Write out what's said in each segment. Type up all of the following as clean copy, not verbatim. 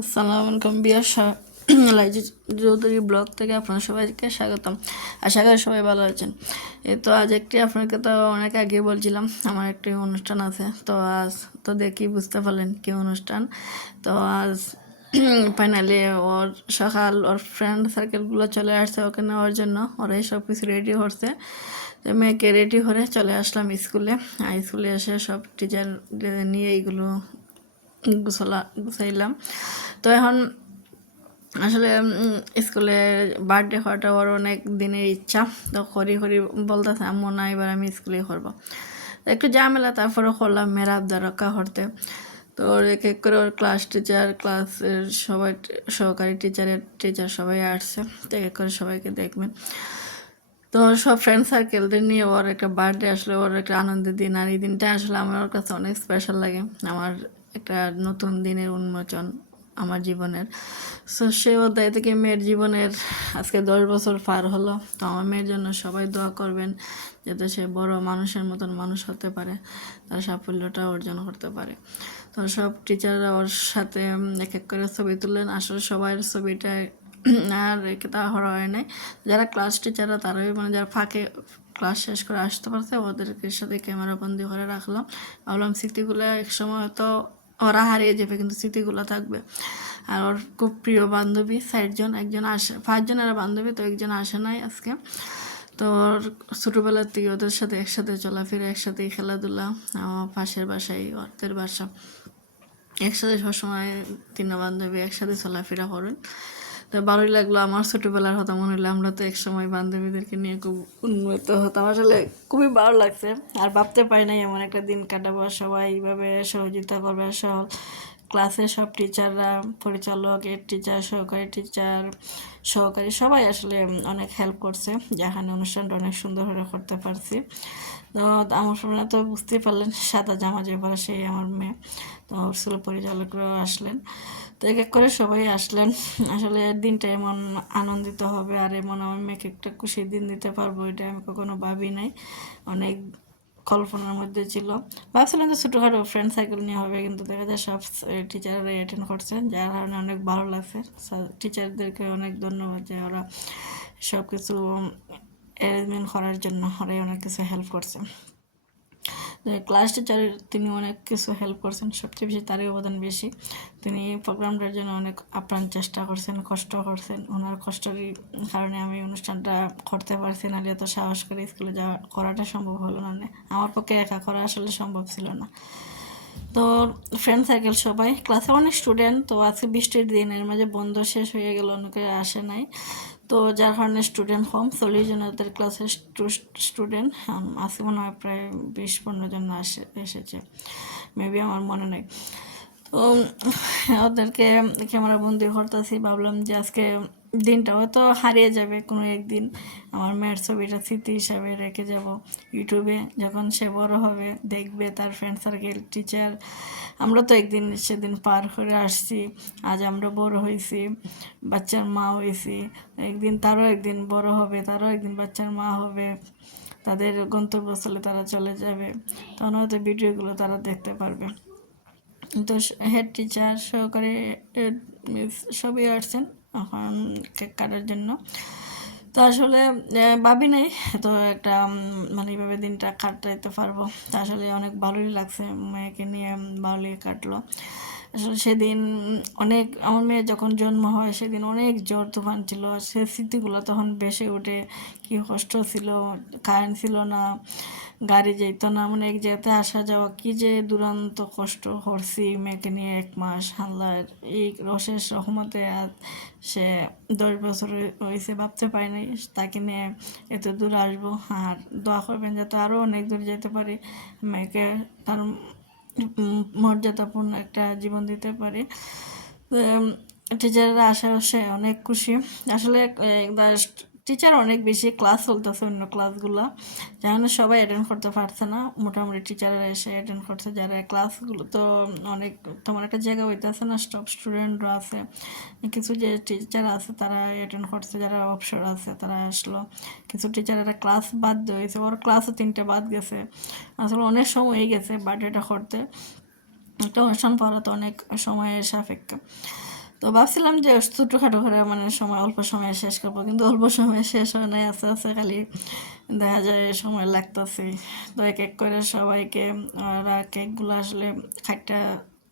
আসসালামু আলাইকুম লাইজি চৌধুরী ব্লগ থেকে আপনার সবাইকে স্বাগতম। আশা করি সবাই ভালো আছেন। এই তো আজ একটি আপনাকে তো অনেক আগে বলছিলাম আমার একটি অনুষ্ঠান আছে, তো আজ তো দেখি বুঝতে পারলেন কি অনুষ্ঠান। তো আজ ফাইনালি ওর সকাল ওর ফ্রেন্ড সার্কেলগুলো চলে আসছে ওকে নেওয়ার জন্য, ওরাই সব কিছু রেডি করছে। তো মেয়েকে রেডি করে চলে আসলাম স্কুলে। স্কুলে এসে সব টিচার নিয়ে এইগুলো গুছাইলাম। তো এখন আসলে স্কুলে বার্থডে হওয়াটা ওর অনেক দিনের ইচ্ছা, তো করি বলতেছে আম্মু না এবার আমি স্কুলে করবো। একটু ঝামেলা, তারপরে করলাম মেয়ের আবদার রক্ষা করতে। তো ওর এক এক করে ওর ক্লাসের সবাই সহকারী টিচার সবাই আসছে, তো এক এক করে সবাইকে দেখবেন। তো সব ফ্রেন্ড সার্কেলদের নিয়ে ওর একটা বার্থডে আসলে ওর একটা আনন্দের দিন, আর এই দিনটা আসলে আমার ওর কাছে অনেক স্পেশাল লাগে, আমার একটা নতুন দিনের উন্মোচন আমার জীবনের। সো সেই অধ্যায় থেকে মেয়ের জীবনের আজকে 10 বছর পার হলো। তো আমার মেয়ের জন্য সবাই দোয়া করবেন যাতে সে বড় মানুষের মতন মানুষ হতে পারে, তার সাফল্যটা অর্জন করতে পারে। তো সব টিচাররা ওর সাথে এক এক করে ছবি তুললেন। আসলে সবার ছবিটা আর তা হওয়া হয় নাই। যারা ক্লাস টিচাররা তারাই মানে যারা ফাঁকে ক্লাস শেষ করে আসতে পারছে ওদেরকে সাথে ক্যামেরা বন্দি করে রাখলাম। ভাবলাম স্মৃতিগুলো একসময় হয়তো ওরা হারিয়ে যাবে কিন্তু স্মৃতিগুলো থাকবে। আর ওর খুব প্রিয় বান্ধবী 4 জন, একজন আসে 5 জনের বান্ধবী, তো একজন আসে নাই আজকে। তো ওর ছোটোবেলার থেকে ওদের সাথে একসাথে চলাফেরা, একসাথেই খেলাধুলা, পাশের বাসায় ওদের বাসা, একসাথে সবসময় 3 বান্ধবী একসাথে চলাফেরা করেন। তো ভালোই লাগলো, আমার ছোটোবেলার কথা মনে হলো, আমরা তো একসময় বান্ধবীদেরকে নিয়ে খুব উন্নত হতাম। আসলে খুবই ভালো লাগছে, আর ভাবতে পারি নাই এমন একটা দিন কাটাবো, সবাই এইভাবে সহযোগিতা করবে। ক্লাসের সব টিচাররা, পরিচালক, এর টিচার, সহকারী সবাই আসলে অনেক হেল্প করছে, যেখানে অনুষ্ঠানটা অনেক সুন্দর করে করতে পারছি। তো আমার সামনে তো বুঝতেই পারলেন সাদা জামা যে পরে সেই আমার মেয়ে। তো স্কুল পরিচালকরাও আসলেন, তো এক এক করে সবাই আসলেন। আসলে দিনটা এমন আনন্দিত হবে আর এমন আমার মেয়েকে একটা খুশির দিন দিতে পারবো এটা আমি কখনো ভাবি নাই, অনেক কল্পনার মধ্যে ছিল। ভাবছিলাম যে ছোটোখাটো ফ্রেন্ড সার্কেল নিয়ে হবে, কিন্তু দেখা যায় সব টিচাররা অ্যাটেন্ড করছেন, যার কারণে অনেক ভালো লাগছে। টিচারদেরকে অনেক ধন্যবাদ যে ওরা সব কিছু অ্যারেঞ্জমেন্ট করার জন্য ওরাই অনেক কিছু হেল্প করছে। ক্লাস টিচার তিনি অনেক কিছু হেল্প করছেন, সবচেয়ে বেশি তারই অবদান বেশি। তিনি প্রোগ্রামটার জন্য অনেক আপ্রাণ চেষ্টা করছেন, কষ্ট করছেন। ওনার কষ্টেরই কারণে আমি অনুষ্ঠানটা করতে পারছি, নাহলে এত সাহস করে স্কুলে যাওয়া করাটা সম্ভব হলো না। আমার পক্ষে একা করা আসলে সম্ভব ছিল না। তো ফ্রেন্ড সার্কেল সবাই, ক্লাসে অনেক স্টুডেন্ট, তো আজকে বৃষ্টির দিন, এর মাঝে বন্ধ শেষ হয়ে গেল, অনেকে আসে নাই। তো যার কারণে স্টুডেন্ট কম, 40 জন ওদের ক্লাসের স্টুডেন্ট। আজকে মনে হয় প্রায় 20-15 জন এসেছে, মেবি আমার মনে নেই। তো ওদেরকে ক্যামেরা বন্দি করতেছি, ভাবলাম যে আজকে দিনটা হয়তো হারিয়ে যাবে কোনো একদিন, আমার মেয়ের ছবিটা স্মৃতি হিসাবে রেখে যাব ইউটিউবে। যখন সে বড় হবে দেখবে তার ফ্রেন্ড সার্কেল, টিচার, আমরা তো একদিন সেদিন পার করে আসছি, আজ আমরা বড় হয়েছি, বাচ্চার মা হয়েছি, একদিন তারও একদিন বড় হবে, তারও একদিন বাচ্চার মা হবে, তাদের গন্তব্যস্থলে তারা চলে যাবে, তখন হয়তো ভিডিওগুলো তারা দেখতে পারবে। তো হেড টিচার, সহকারী মিস সবই আসছেন এখন কেক কাটার জন্য। তো আসলে ভাবি নাই তো একটা মানে এইভাবে দিনটা কাটাইতে পারবো। তো আসলে অনেক ভালোই লাগছে, মেয়েকে নিয়ে ভালোই কাটলো। আসলে সেদিন অনেক, আমার মেয়ে যখন জন্ম হয় সেদিন অনেক জ্বর তুফান ছিল, সে স্মৃতিগুলো তখন ভেসে ওঠে। কী কষ্ট ছিল, কারেন্ট ছিল না, গাড়ি যেত না, মানে এক জায়গাতে আসা যাওয়া, কী যে দুরন্ত কষ্ট করছি মেয়েকে নিয়ে 1 মাস। আল্লাহর এই অশেষ রহমতে আজ সে 10 বছর হয়েছে, ভাবতে পারি নাই তাকে নিয়ে এত দূর আসবো। আর দোয়া করবেন যাতে আরও অনেক দূর যেতে পারি, মেয়েকে তার মর্যাদাপূর্ণ একটা জীবন দিতে পারি। টিচাররা আশেপাশে অনেক খুশি। আসলে টিচার অনেক বেশি, ক্লাস চলতেছে অন্য ক্লাসগুলো, যেখানে সবাই অ্যাটেন্ড করতে পারছে না, মোটামুটি টিচাররা এসে অ্যাটেন্ড করছে। যারা ক্লাসগুলো তো অনেক তোমার একটা জায়গা হইতেছে না, স্টপ স্টুডেন্টরা আছে, কিছু যে টিচার আছে তারা অ্যাটেন্ড করছে, যারা অবসর আছে তারা আসলো। কিছু টিচারেরা ক্লাস বাদ হয়েছে, ওর ক্লাসও 3টে বাদ গেছে। আসলে অনেক সময় হয়ে গেছে বার্থডেটা করতে, একটা অনুষ্ঠান পড়া তো অনেক সময়ের সাপেক্ষ। তো ভাবছিলাম যে ছোটোখাটো করে মানে সময় অল্প সময়ে শেষ করবো, কিন্তু অল্প সময়ে শেষ হয় নাই, আস্তে আস্তে খালি দেখা যায় সময় লাগতেছে। তো এক এক করে সবাইকে ওরা কেকগুলো আসলে খাইটা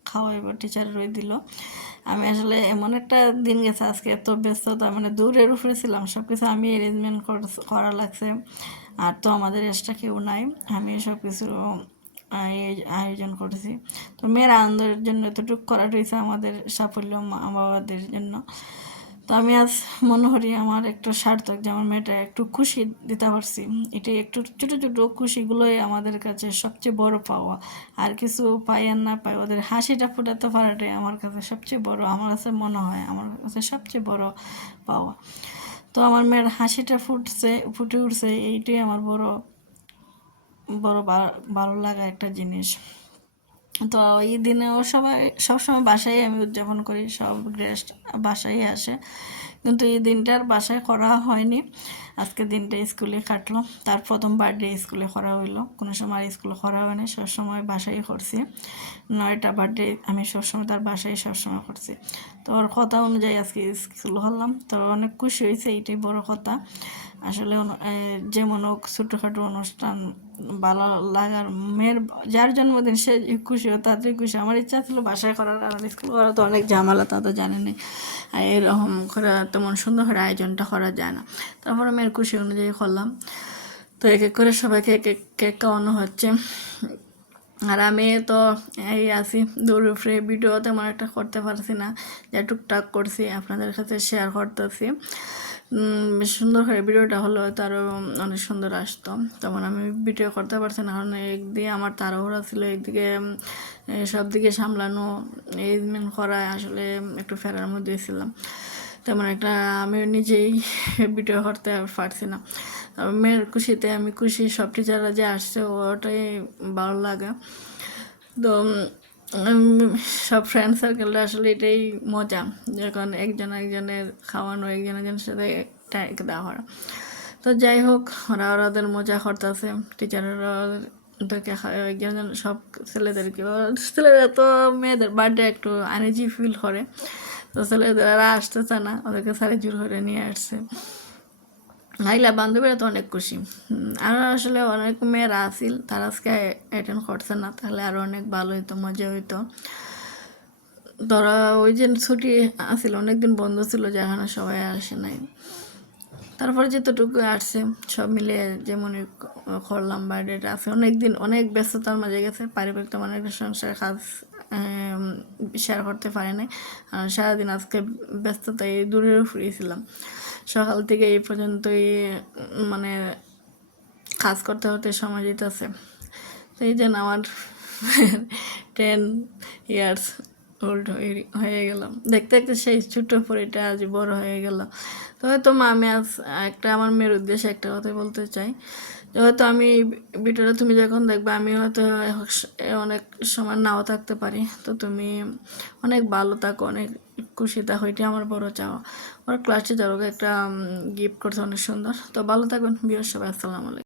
খাওয়াইবার টিচার রয়ে দিল। আমি আসলে এমন একটা দিন গেছে আজকে, এত ব্যস্ততা, মানে দূরের উপরে ছিলাম, সব কিছু আমি অ্যারেঞ্জমেন্ট করা লাগছে। আর তো আমাদের এক্সট্রা কেউ নাই, আমি সব কিছু আয়োজন করেছি। তো মেয়ের আনন্দের জন্য এতটুকু করা রয়েছে আমাদের সাফল্য মা বাবাদের জন্য। তো আমি আজ মনে করি আমার একটা সার্থক যে আমার মেয়েটা একটু খুশি দিতে পারছি। এটাই একটু ছোটো ছোটো খুশিগুলোই আমাদের কাছে সবচেয়ে বড় পাওয়া। আর কিছু পাই আর না পাই, ওদের হাসিটা ফোটাতে পারাটাই আমার কাছে সবচেয়ে বড়, আমার কাছে মনে হয় আমার কাছে সবচেয়ে বড় পাওয়া। তো আমার মেয়ের হাসিটা ফুটে উঠছে, এইটাই আমার বড় বড় ভালো লাগা একটা জিনিস। তো এই দিনেও সবসময় বাসায় আমি উদযাপন করি, সব গেস্ট বাসায় আসে, কিন্তু এই দিনটার বাসায় করা হয়নি। আজকে দিনটা স্কুলে কাটলো, তার প্রথম বার্থডে স্কুলে করা হইলো, কোনো সময় আর স্কুলে করা হয়নি, সবসময় বাসায় করছি। 9টা বার্থডে আমি সবসময় তার বাসায় সবসময় করছি। তো ওর কথা অনুযায়ী আজকে স্কুল হলাম, তো অনেক খুশি হয়েছে, এইটাই বড় কথা। আসলে যেমন হোক ছোটোখাটো অনুষ্ঠান ভালো লাগার, মেয়ের যার জন্মদিন সে খুশি হয়, তাদের খুশি। আমার ইচ্ছা ছিল বাসায় করার, কারণ স্কুল করা তো অনেক ঝামেলা, তা তো জানেনি, আর এরকম করে তেমন সুন্দর করে আয়োজনটা করা যায় না। তারপরে মেয়ের খুশি অনুযায়ী করলাম। তো এক এক করে সবাইকে কেক খাওয়ানো হচ্ছে। আর আমি তো এই আছি দৌড়ে ফ্রে, ভিডিও তেমন একটা করতে পারছি না, যা টুকটাক করছি আপনাদের কাছে শেয়ার করতেছি। বেশ সুন্দর করে ভিডিওটা হলো, হয়তো আরও অনেক সুন্দর আসতো, তেমন আমি ভিডিও করতে পারছি না, কারণ একদিকে আমার তাড়াহুড়া ছিল, একদিকে সব দিকে সামলানো, এরেঞ্জমেন্ট করা, আসলে একটু ফেরার মধ্যে ছিলাম, তেমন একটা আমি নিজেই ভিডিও করতে পারছি না। মেয়ের খুশিতে আমি খুশি, সব টিচাররা যে আসছে ওটাই ভালো লাগে। তো সব ফ্রেন্ড সার্কেলটা আসলে এটাই মজা, যখন একজনের খাওয়ানো, একজনের সাথে দেওয়া হয়। তো যাই হোক, ওদের মজা করতেছে, টিচাররা ওদেরকে একজন সব ছেলেরা তো মেয়েদের বার্থডে একটু আনইজি ফিল করে, তো ছেলেদেরা আসতেছে না, ওদেরকে সারি জোর করে নিয়ে আসছে। লাইলা বান্ধবীরা তো অনেক খুশি। আরও আসলে অনেক মেয়েরা আসিল, তারা আজকে অ্যাটেন্ড করছে না, তাহলে আরও অনেক ভালো হইতো, মজা হইতো। ধরা ওই যে ছুটি আসিল, অনেকদিন বন্ধ ছিল, যেখানে সবাই আসে নাই, তারপরে যতটুকু আসছে সব মিলে যেমন করলাম। বার্থডেটা আছে অনেকদিন, অনেক ব্যস্ততার মাঝে গেছে, পারিবারিক তেমন একটা সংসার কাজ শেয়ার করতে পারে নাই, আর সারাদিন আজকে ব্যস্ততায় দূরের ফুরিয়েছিলাম, সকাল থেকে এই পর্যন্তই মানে কাজ করতে হতে সময় যেতেছে। তো এই জন্য আমার 10 ইয়ার্স ওল্ড হয়ে গেলাম, দেখতে দেখতে সেই ছোট্ট পরিটা আজ বড় হয়ে গেল। তো হয়তো আমি আজ একটা আমার মেয়ের উদ্দেশ্যে একটা কথা বলতে চাই, যে হয়তো আমি ভিডিওটা তুমি যখন দেখবে, আমি হয়তো অনেক সময় নাও থাকতে পারি, তো তুমি অনেক ভালো থাকো, অনেক খুশি থাকো, এটাই আমার বড় চাওয়া। ওর ক্লাস টিচারকে একটা গিফট করছে অনেক সুন্দর। তো ভালো থাকবেন বিয়ার সবাই, আসসালামু আলাইকুম।